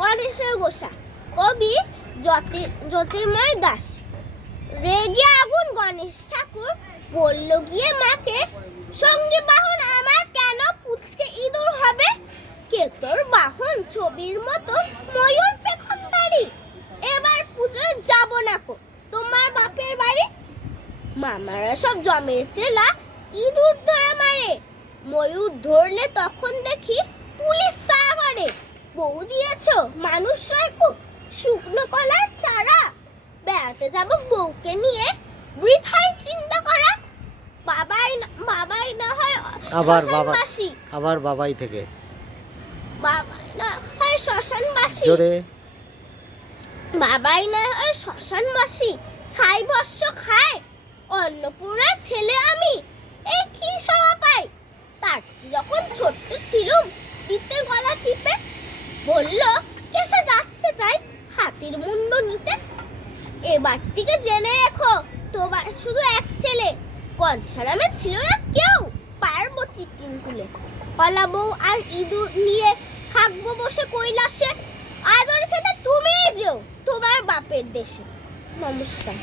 গণেশের গোসা। কবি জ্যোতির্ময় দাস। রেগে আগুন গণেশ ঠাকুর বলল গিয়ে মাকে, সঙ্গে বাহন আমার কেন পুচকে ইঁদুর হবে? কে তোর বাহন ছবির মতো ময়ূর পেখমধারী? এবার পুজোয় যাব না কো তোমার বাপের বাড়ি। মামারা সব জমেছেলা ইঁদুর ধরে মারে। ময়ূর ধরলে তখন দেখি পুলিশ তাড়া করে। বউ দিয়েছ মানুষ রাখো শুকনো কলার চারা। বেড়াতে যাব বউকে নিয়ে বৃথায় চিন্তা করা। বাবাই না হয় শ্মশানবাসী। আবার বাবাই থেকে বাবাই না হয় শ্মশানবাসী। জোরে। বাবাই না হয় শ্মশানবাসী। ছাই ভস্য খায় অন্নপূর্ণার ছেলে আমি। এই কি সভা পাই? তার যখন ছোট্ট ছিলুম দিতে গলা টিপে। বলল কেসে যাচ্ছে তাই হাতির মুন্ড নিতে। এবার থেকে জেনে রেখো তোমার শুধু এক ছেলে। কনসারামে ছিল না কেউ পার্বতী তিনকুলে। কলা বউ আর ইঁদুর নিয়ে থাকবো বসে কৈলাসে। আদর খেতে তুমিই যেও তোমার বাপের দেশে। নমস্কার।